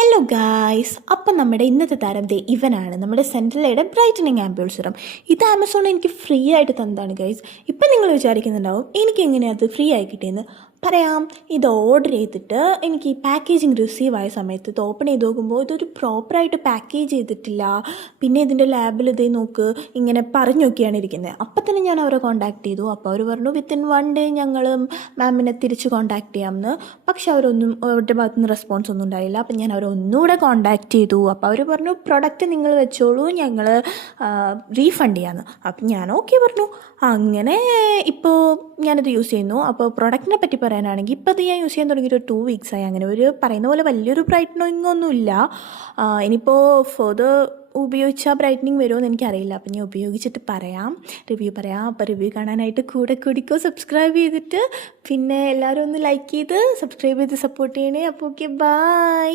Hello guys, അപ്പം നമ്മുടെ ഇന്നത്തെ താരം ഇവനാണ് നമ്മുടെ സെൻട്രലയുടെ ബ്രൈറ്റനിങ് ആംപ്യൂൾ സിറം. ഇത് ആമസോണിൽ എനിക്ക് ഫ്രീ ആയിട്ട് തന്നതാണ് ഗൈസ്. ഇപ്പം നിങ്ങൾ വിചാരിക്കുന്നുണ്ടാവും എനിക്ക് എങ്ങനെയാണ് അത് ഫ്രീ ആയി കിട്ടിയെന്ന്. പറയാം. ഇത് ഓർഡർ ചെയ്തിട്ട് എനിക്ക് ഈ പാക്കേജിങ് റിസീവ് ആയ സമയത്ത് ഇത് ഓപ്പൺ ചെയ്ത് നോക്കുമ്പോൾ ഇതൊരു പ്രോപ്പറായിട്ട് പാക്കേജ് ചെയ്തിട്ടില്ല. പിന്നെ ഇതിൻ്റെ ലാബിൽ ഇതേ നോക്ക് ഇങ്ങനെ പറഞ്ഞു നോക്കിയാണ് ഇരിക്കുന്നത്. അപ്പം തന്നെ ഞാൻ അവരെ കോൺടാക്ട് ചെയ്തു. അപ്പോൾ അവർ പറഞ്ഞു വിത്തിൻ 1 ഡേ ഞങ്ങൾ മാമിനെ തിരിച്ച് കോൺടാക്ട് ചെയ്യാമെന്ന്. പക്ഷെ അവരുടെ ഭാഗത്തുനിന്ന് റെസ്പോൺസ് ഒന്നും ഉണ്ടായില്ല. അപ്പം ഞാൻ അവരെ ഒന്നുകൂടെ കോൺടാക്ട് ചെയ്തു. അപ്പോൾ അവർ പറഞ്ഞു പ്രൊഡക്റ്റ് നിങ്ങൾ വെച്ചോളൂ, ഞങ്ങൾ റീഫണ്ട് ചെയ്യാമെന്ന്. അപ്പം ഞാൻ ഓക്കെ പറഞ്ഞു. അങ്ങനെ ഇപ്പോൾ ഞാനത് യൂസ് ചെയ്യുന്നു. അപ്പോൾ പ്രൊഡക്റ്റിനെ പറ്റി പറയാനാണെങ്കിൽ ഇപ്പോൾ അത് ഞാൻ യൂസ് ചെയ്യാൻ തുടങ്ങിയിട്ട് 2 വീക്സായി. അങ്ങനെ ഒരു പറയുന്ന പോലെ വലിയൊരു ബ്രൈറ്റനിങ് ഒന്നുമില്ല. ഇനിയിപ്പോൾ ഫർദർ ഉപയോഗിച്ചാൽ ബ്രൈറ്റനിങ് വരുമോ എന്ന് എനിക്കറിയില്ല. അപ്പം ഞാൻ ഉപയോഗിച്ചിട്ട് റിവ്യൂ പറയാം. അപ്പോൾ റിവ്യൂ കാണാനായിട്ട് കൂടെ കൂടിക്കോ, സബ്സ്ക്രൈബ് ചെയ്തിട്ട്. പിന്നെ എല്ലാവരും ഒന്ന് ലൈക്ക് ചെയ്ത് സബ്സ്ക്രൈബ് ചെയ്ത് സപ്പോർട്ട് ചെയ്യണേ. അപ്പോൾ ഓക്കെ, ബൈ.